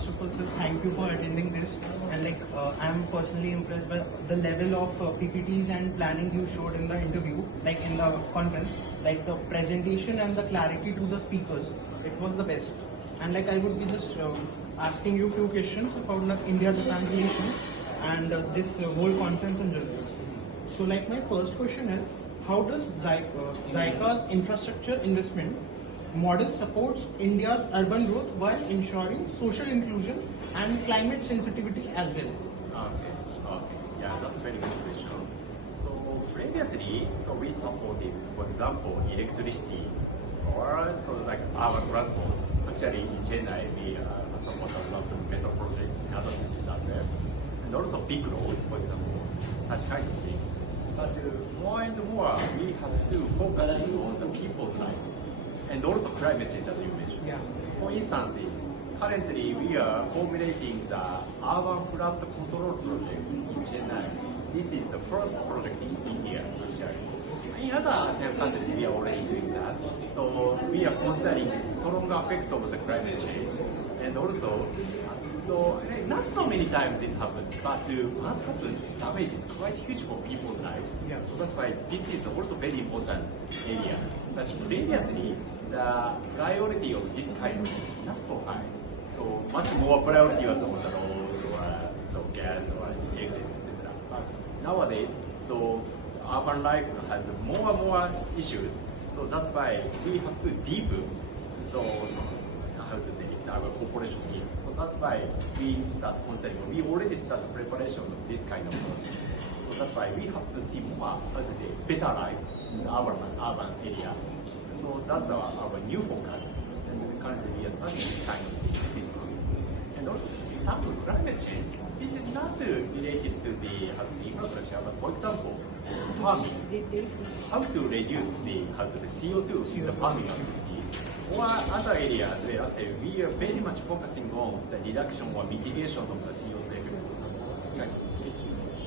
first of all, sir, thank you for attending this. And I'm personally impressed by the level of PPTs and planning you showed in the interview, like in the conference. Like the presentation and the clarity to the speakers, it was the best. And I would be just asking you a few questions about India-Japan relations and this whole conference in general. So, my first question is, how does JICA's infrastructure investment model supports India's urban growth while ensuring social inclusion and climate sensitivity as well? Okay. Yeah, that's a very good question. So previously, we supported, for example, electricity or urban transport. Actually, in Chennai, we support a lot of metro project in other cities as well, and also big road, for example, such kind of thing. But more and more, we have to focus on the people's life. And also climate change, as you mentioned. Yeah. For instance, currently we are formulating the urban flood control project in Chennai. This is the first project in India, actually. In other same countries, we are already doing that. So we are considering strong effect of the climate change. And also, not so many times this happens, but once happens, damage is quite huge for people's life. Yeah. So that's why this is also very important area. But previously, the priority of this kind of thing is not so high. So much more priority was on the road or gas or electricity, etc. But nowadays, urban life has more and more issues. So that's why we have to deepen our cooperation needs. So that's why we start considering. We already start preparation of this kind of work. So that's why we have to see more, better life in the urban area. So that's our new focus. And currently we are studying this kind of thing. This is good. And also, in terms of climate change, this is not related to the infrastructure, but for example, farming. How to reduce the CO2 in the farming activity. Or other areas where actually we are very much focusing on the reduction or mitigation of the CO2 effect.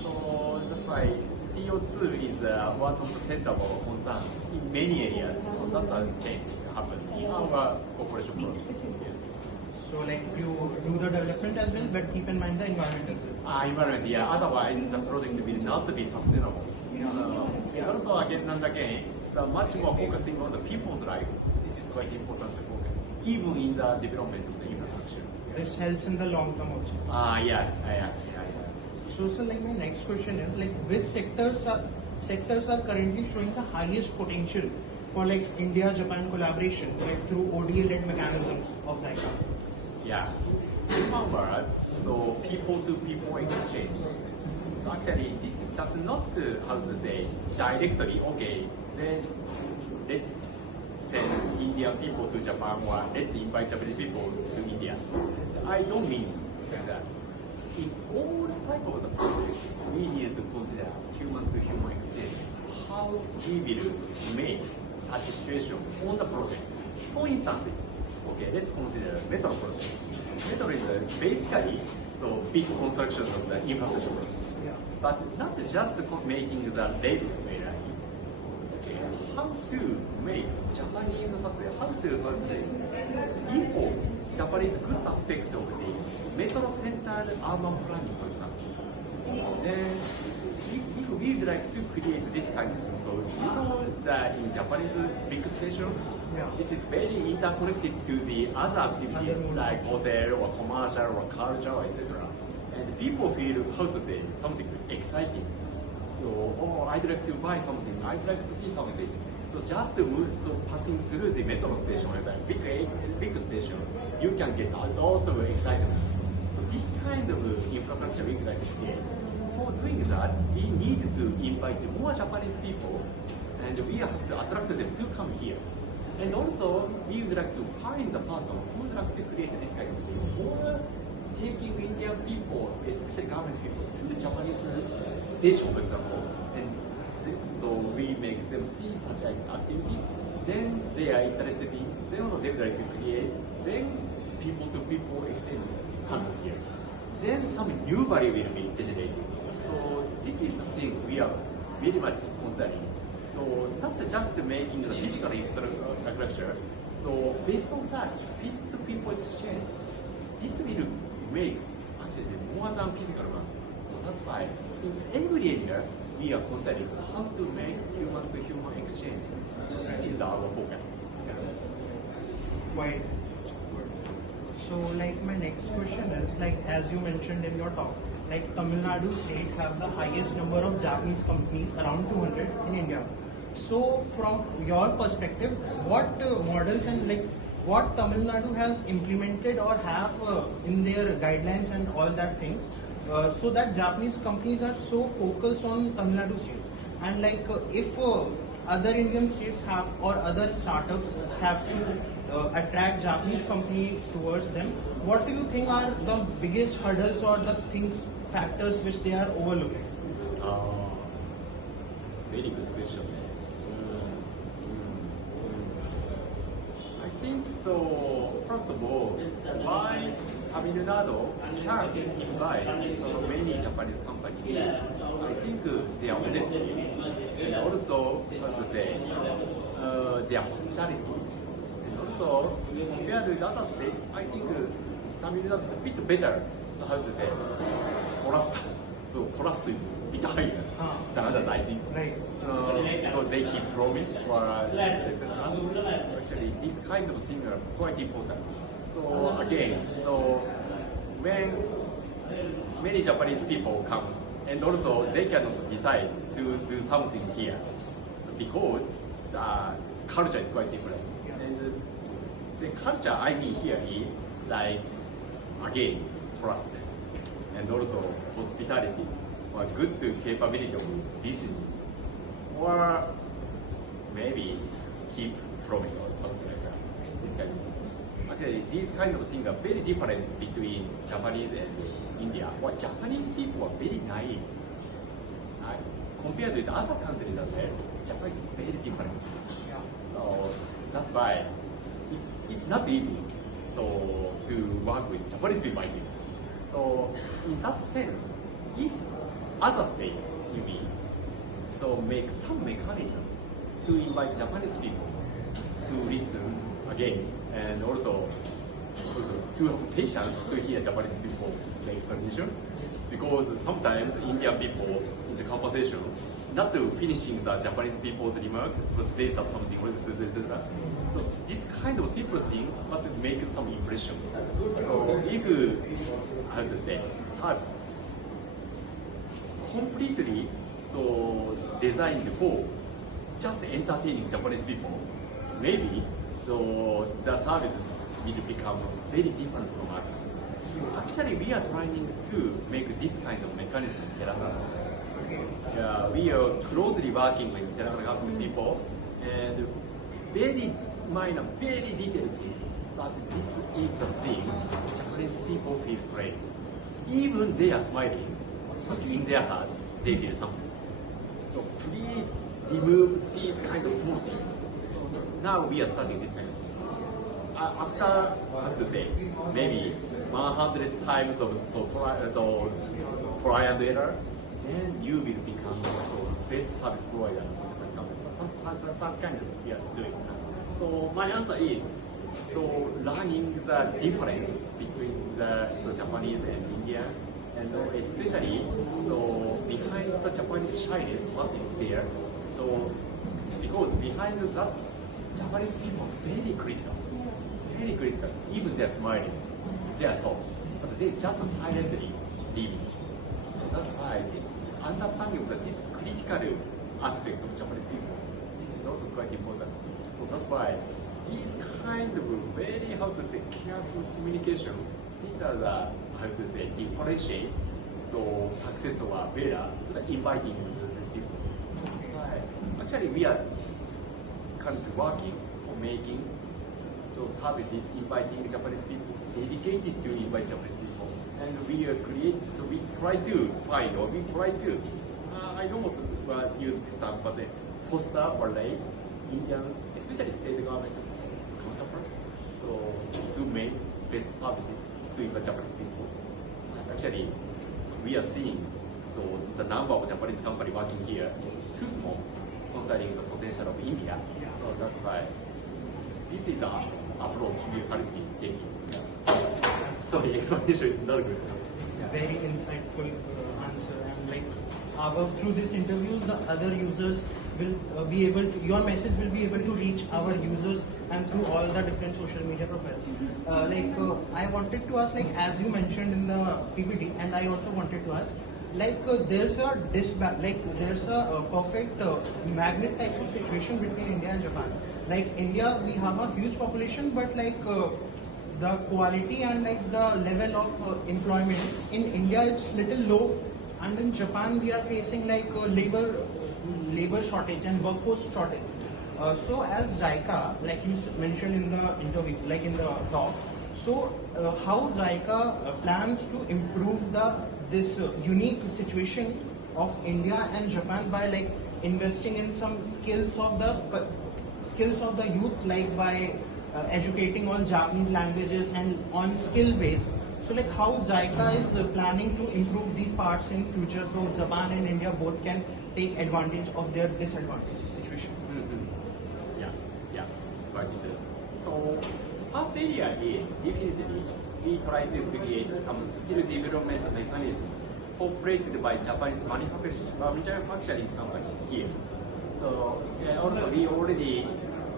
So that's why CO2 is one of the central concerns in many areas. So that's a change happened in our cooperation project. Yes. So you do the development as well, but keep in mind the environment as well. Environment, yeah. Otherwise, the project will not be sustainable. Yeah. Also, again and again, so much more focusing on the people's life. This is quite important to focus, even in the development of the infrastructure. This helps in the long term also. Yeah. So, my next question is, which sectors are currently showing the highest potential for India-Japan collaboration, through ODA-led mechanisms of JICA? Yeah. Remember, people-to-people exchange. So actually, this does not, directly, okay, then let's send Indian people to Japan or let's invite Japanese people to India. I don't mean that. In all type of the projects, we need to consider human-to-human exchange. How we will make such a situation on the project. For instance, okay, let's consider metro project. Metro is basically big construction of the infrastructure project. Yeah. But not just making the railway line. Okay, how to make Japanese how to import Japanese good aspect of the metro-centered urban planning, for example. Then, if we would like to create this kind of thing, that in Japanese big station, this is very interconnected to the other activities like hotel or commercial or culture, etc. And people feel, something exciting. So, I'd like to buy something, I'd like to see something. So just passing through the metro station, big station, you can get a lot of excitement. So this kind of infrastructure we would like to create. For doing that, we need to invite more Japanese people, and we have to attract them to come here. And also, we would like to find the person who would like to create this kind of thing, or taking Indian people, especially government people, to the Japanese station, for example. And so we make them see such activities, then they are interested in, then also they would like to create, then people-to-people exchange come here. Then some new value will be generated. So this is the thing we are very much concerning. So not just making the physical infrastructure. So based on that, people-to-people exchange, this this will make actually more than physical one. So that's why in every area we are considering how to make human-to-human exchange. So this is our focus. Quite good. So like my next question is like as you mentioned in your talk, like Tamil Nadu state have the highest number of Japanese companies, around 200 in India. So from your perspective, what models and like what Tamil Nadu has implemented or have in their guidelines and all that things, so that Japanese companies are so focused on Tamil Nadu states, and like if other Indian states have or other startups have to attract Japanese company towards them, what do you think are the biggest hurdles or the things, factors which they are overlooking? It's a very good question. I think so. First of all, why Tamil Nadu can invite so many Japanese companies? I think their honesty and also how to say their hospitality. And also compared with other states, I think Tamil Nadu is a bit better. So how to say trust? So trust is a bit higher than others, I think. Right. Because they keep promise or actually this kind of thing are quite important. So again, so when many Japanese people come and also they cannot decide to do something here, so because the culture is quite different. And the culture I mean here is like again trust and also hospitality or good capability of listening. Or maybe keep promise or something like that. This kind of thing. Okay, these kind of things are very different between Japanese and India. Or Japanese people are very naive. Compared with other countries out there, Japan is very different. So that's why it's not easy. So to work with Japanese people, I think. So in that sense, if other states, you mean, so make some mechanism to invite Japanese people to listen again and also to have patience to hear Japanese people the explanation, because sometimes Indian people in the conversation not to finishing the Japanese people's remark but they said something etc. So this kind of simple thing but make some impression. So if how to say service completely so designed for just entertaining Japanese people, maybe so the services will become very different from others. Actually, we are trying to make this kind of mechanism in Terakana. We are closely working with Terakana government people and very minor, very detailed thing. But this is the thing Japanese people feel strange. Even they are smiling, but in their heart, they feel something. So please remove these kind of small things. So now we are starting this kind of thing. After, I have to say, maybe 100 times of try and error, then you will become the best service provider. Such kind of we are doing. So my answer is, so learning the difference between the Japanese and Indian, and especially so behind the Japanese shyness, what is there? So because behind that, Japanese people are very critical, even they are smiling, they are soft, but they just silently leaving. So that's why this understanding of this critical aspect of Japanese people, this is also quite important. So that's why these kind of very, how to say, careful communication, these are the, how to say, differentiate, so success or better, the inviting these people. That's why, actually we are currently working on making so services inviting Japanese people, dedicated to invite Japanese people. And we so we try to find, or we try to, I don't want to use this term, but foster or raise Indian, especially state government counterparts, so to make best services to invite Japanese people. Actually, we are seeing, so the number of Japanese companies working here is too small, considering the potential of India. So that's why this is our approach we are currently taking. sorry, explanation is not good. Very insightful answer, and like through this interview, the other users will be able to, your message will be able to reach our users and through all the different social media profiles. I wanted to ask, like as you mentioned in the PPT, and I also wanted to ask, there's a there's a perfect magnet type of situation between India and Japan. Like India, we have a huge population, but the quality and the level of employment in India, it's little low, and in Japan we are facing labor shortage and workforce shortage. So as JICA, like you mentioned in the interview, like in the talk, so how JICA plans to improve this unique situation of India and Japan by investing in some skills of the youth, like by educating on Japanese languages and on skill base. So how JICA is planning to improve these parts in future, so Japan and India both can take advantage of their disadvantage situation. Yeah, it's quite interesting. So first area is definitely we try to create some skill development mechanism cooperated by Japanese manufacturing company here. So also we already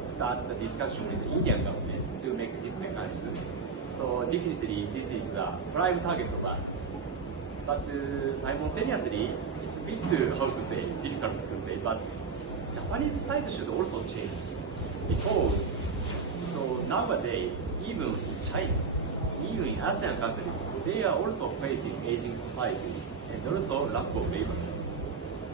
start the discussion with the Indian government to make this mechanism. So definitely this is the prime target of us. But simultaneously, it's a bit difficult to say, but Japanese side should also change. Because so nowadays, even in China, even in ASEAN countries, they are also facing aging society and also lack of labor.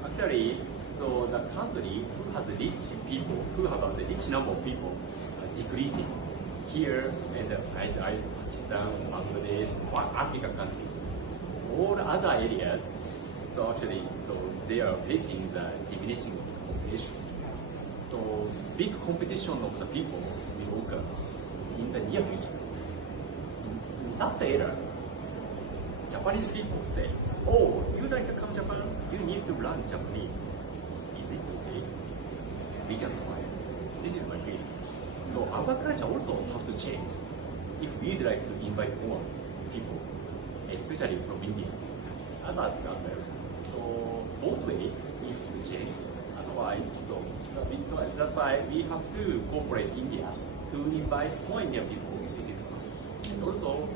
Actually, so the country who has rich people, who have a rich number of people, are decreasing. Here and Pakistan, Bangladesh, African countries, all other areas. So actually, so they are facing the diminishing of the population. So big competition of the people will occur in the near future. In that era, Japanese people say, "Oh, you like to come to Japan? You need to learn Japanese. Is it okay? We can survive." This is my feeling. So our culture also have to change if we'd like to invite more people, especially from India, as well. So both ways we have to change. Otherwise, that's why we have to cooperate India to invite more Indian people. This is one. And also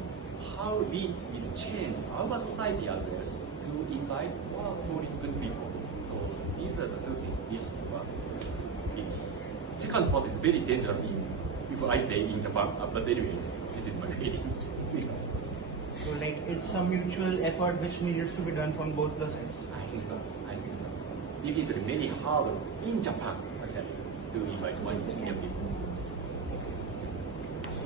how we will change our society as well to invite more foreign good people. So these are the two things we have to work with. Second part is very dangerous if I say in Japan, but anyway, this is my feeling. So it's a mutual effort which needs to be done from both the sides. I think so. Definitely many hurdles in Japan actually to invite more Indian people. So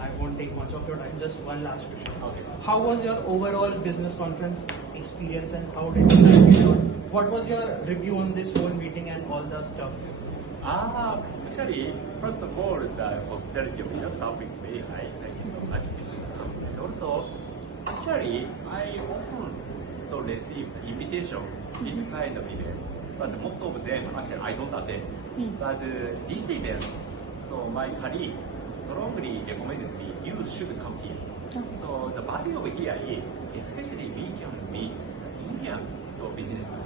I won't take much of your time. Just one last question. Okay. How was your overall business conference experience, and how did you like it? What was your review on this whole meeting and all the stuff? Actually, first of all, the hospitality of your staff is very high. Thank you so much. This is and also, actually, I often receive the invitation this kind of event, but most of them actually I don't attend. But this event, so my colleague strongly recommended me, you should come here. So the value over here is, especially we can meet the Indian businessmen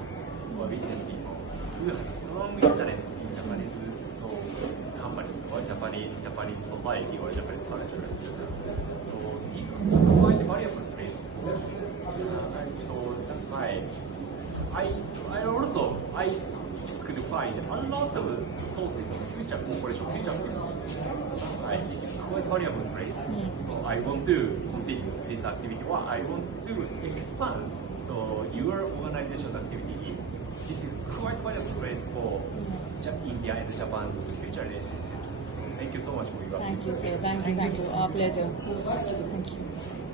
or business people who have strong interest in Japanese companies or Japanese society or Japanese culture, etc. So these are quite valuable place. So that's why I could find a lot of sources of future cooperation, future people. That's why this is quite valuable place. So I want to continue this activity. Or I want to expand. So your organization's activity is this is quite valuable place for India and Japan's future relationships. So thank you so much for your Thank you, sir. Thank you. Our pleasure. Thank you.